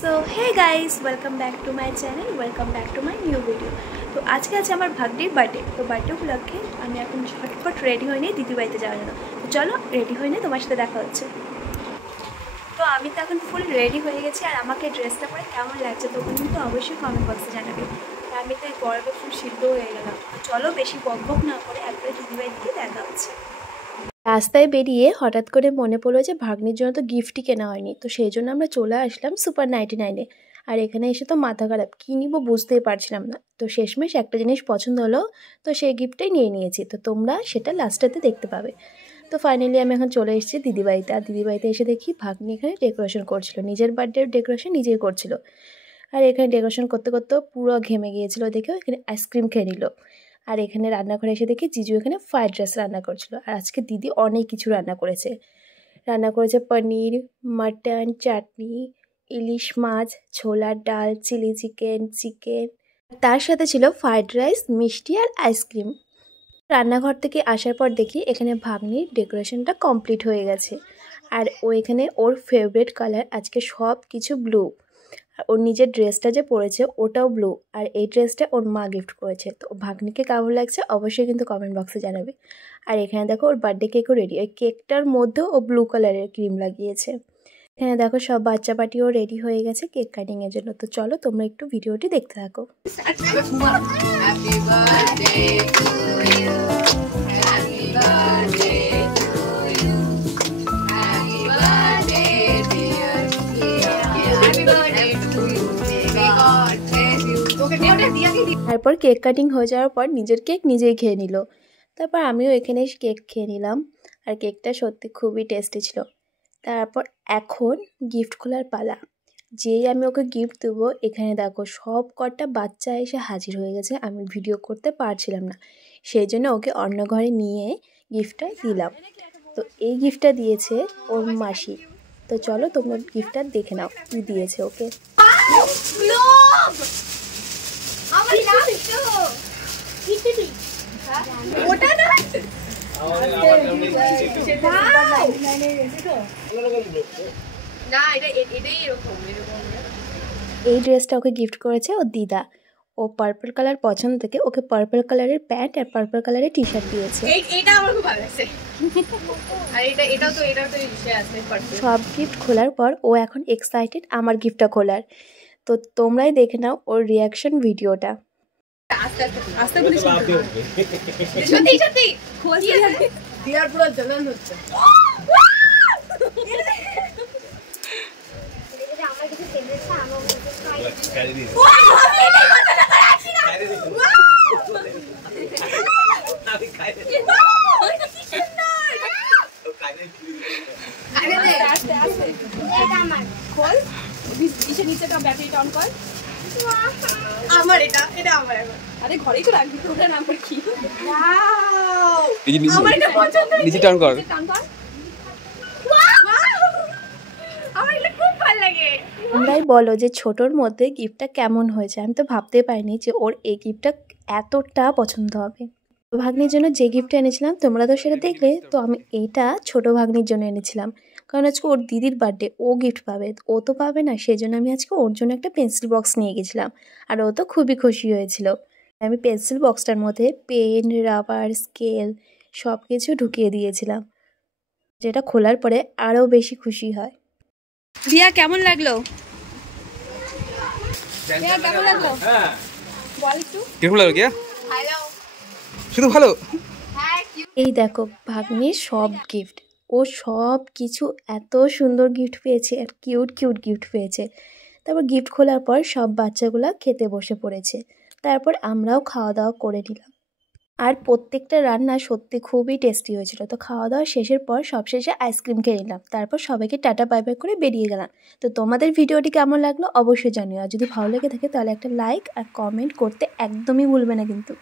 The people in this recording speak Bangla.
So hey guys, welcome back to my channel, welcome back to my new video. তো আজকে আছে আমার ভাগ্নির বার্থডে। তো বার্থডে উপলক্ষে আমি এখন ঝটফট রেডি হয়ে নিই দিদির বাড়িতে যাওয়ার জন্য। তো চলো রেডি হয়ে নিই, তোমার সাথে দেখা হচ্ছে। তো আমি তো এখন ফুল রেডি হয়ে গেছি, আর আমাকে ড্রেসটা পরে কেমন লাগছে তোমরা কিন্তু অবশ্যই কমেন্ট বক্সে জানাবে। আর আমি তো এই গরমে ফুল সিদ্ধ হয়ে গেলাম। তো চলো বেশি বকবক না করে একবারে দিদির বাড়ি থেকে দেখা হচ্ছে। রাস্তায় বেরিয়ে হঠাৎ করে মনে পড়লো যে ভাগ্নির জন্য তো গিফটই কেনা হয়নি, তো সেই জন্য আমরা চলে আসলাম সুপার 99-এ। আর এখানে এসে তো মাথা খারাপ, কী নিবো বুঝতেই পারছিলাম না। তো শেষমেশ একটা জিনিস পছন্দ হলো, তো সেই গিফটটাই নিয়ে নিয়েছি। তো তোমরা সেটা লাস্টেতে দেখতে পাবে। তো ফাইনালি আমি এখন চলে এসেছি দিদিবাড়িতে। আর দিদিবাড়িতে এসে দেখি ভাগ্নি এখানে ডেকোরেশন করছিল, নিজের বার্থডের ডেকোরেশন নিজেই করছিল। আর এখানে ডেকোরেশন করতে করতে পুরো ঘেমে গিয়েছিল, দেখেও এখানে আইসক্রিম খেয়ে নিল। আর এখানে রান্নাঘরে এসে দেখি জিজু এখানে ফ্রাইড রাইস রান্না করছিল। আর আজকে দিদি অনেক কিছু রান্না করেছে পনির, মাটন, চাটনি, ইলিশ মাছ, ছোলার ডাল, চিলি চিকেন। তার সাথে ছিল ফ্রাইড রাইস, মিষ্টি আর আইসক্রিম। রান্নাঘর থেকে আসার পর দেখি এখানে ভাগ্নির ডেকোরেশনটা কমপ্লিট হয়ে গেছে। আর ও এখানে ওর ফেভারিট কালার আজকে সব কিছু ব্লু। আর ওর নিজের ড্রেসটা যে পরেছে ওটাও ব্লু। আর এই ড্রেসটা ওর মা গিফট করেছে। তো ভাগ্নিকে কেমন লাগছে অবশ্যই কিন্তু কমেন্ট বক্সে জানাবে। আর এখানে দেখো ওর বার্থডে কেকও রেডি। ওই কেকটার মধ্যেও ও ব্লু কালারের ক্রিম লাগিয়েছে। এখানে দেখো সব বাচ্চা পার্টিও রেডি হয়ে গেছে কেক কাটিংয়ের জন্য। তো চলো তোমরা একটু ভিডিওটি দেখতে থাকো। তারপর কেক কাটিং হয়ে যাওয়ার পর নিজের কেক নিজেই খেয়ে নিল। তারপর আমিও এখানে কেক খেয়ে নিলাম। আর কেকটা সত্যি খুবই টেস্টি ছিল। তারপর এখন গিফট খোলার পালা। যেই আমি ওকে গিফট দেবো, এখানে দেখো সব কটা বাচ্চা এসে হাজির হয়ে গেছে। আমি ভিডিও করতে পারছিলাম না, সেই জন্য ওকে অন্য ঘরে নিয়ে গিফটটা দিলাম। তো এই গিফটটা দিয়েছে ওর মাসি। তো চলো তোমরা গিফটটা দেখে নাও কি দিয়েছে ওকে। এই ড্রেসটা ওকে গিফট করেছে ওর দিদা। ও পার্পল কালার পছন্দ থেকে ওকে পার্পল কালারের প্যান্ট আর পার্পল কালারের টি শার্ট দিয়েছে। এটা আমার খুব ভালো লাগছে। আর এটাও তো ইসে আছে পার্পল। সব গিফট খোলার পর ও এখন এক্সাইটেড আমার গিফটটা খোলার। তো তোমরাই দেখে নাও ওর রিয়াকশন ভিডিওটা। আস্তে করে সত্যি খোলছি দিয়ার পুরো জ্বলন হচ্ছে। আমার কিছু ফেভারিটটা আমার আমার এটা আমার এখন। আরে ঘরেই তো রাখবি, ওটার নাম কি? আমার এটা পছন্দ হয়েছে। নিচে টার্ন কর। আমার এটা খুব ভালো লাগে। তোমরাই বলো যে ছোটর মধ্যে গিফটটা কেমন হয়েছে। আমি তো ভাবতেই পারিনি যে ওর এই গিফটটা এতটা পছন্দ হবে। ভাগ্নির জন্য যে গিফটটা এনেছিলাম তোমরা তো সেটা দেখলে। তো আমি এটা ছোট ভাগ্নির জন্য এনেছিলাম, কারণ আজকে ওর দিদির বার্থডে, ও গিফট পাবে, ও তো পাবে না। সেই জন্য আমি আজকে ওর জন্য একটা পেন্সিল বক্স নিয়ে গেছিলাম। আর ও তো খুবই খুশি হয়েছিল। আমি পেন্সিল বক্সটার মধ্যে পেন, রাবার, স্কেল সব কিছু ঢুকিয়ে দিয়েছিলাম, যেটা খোলার পরে আরও বেশি খুশি হয়। দিয়া কেমন লাগলো? শুধু ভালো। এই দেখো ভাগ্নির সব গিফট, ও সব কিছু এত সুন্দর গিফট পেয়েছে আর কিউট গিফট পেয়েছে। তারপর গিফট খোলার পর সব বাচ্চাগুলা খেতে বসে পড়েছে। তারপর আমরাও খাওয়া দাওয়া করে নিলাম। আর প্রত্যেকটা রান্না সত্যি খুবই টেস্টি হয়েছিল। তো খাওয়া দাওয়া শেষের পর সবশেষে আইসক্রিম খেয়ে নিলাম। তারপর সবাইকে টাটা বাই বাই করে বেরিয়ে গেলাম। তো তোমাদের ভিডিওটি কেমন লাগলো অবশ্যই জানিও। আর যদি ভালো লেগে থাকে তাহলে একটা লাইক আর কমেন্ট করতে একদমই ভুলবে না কিন্তু।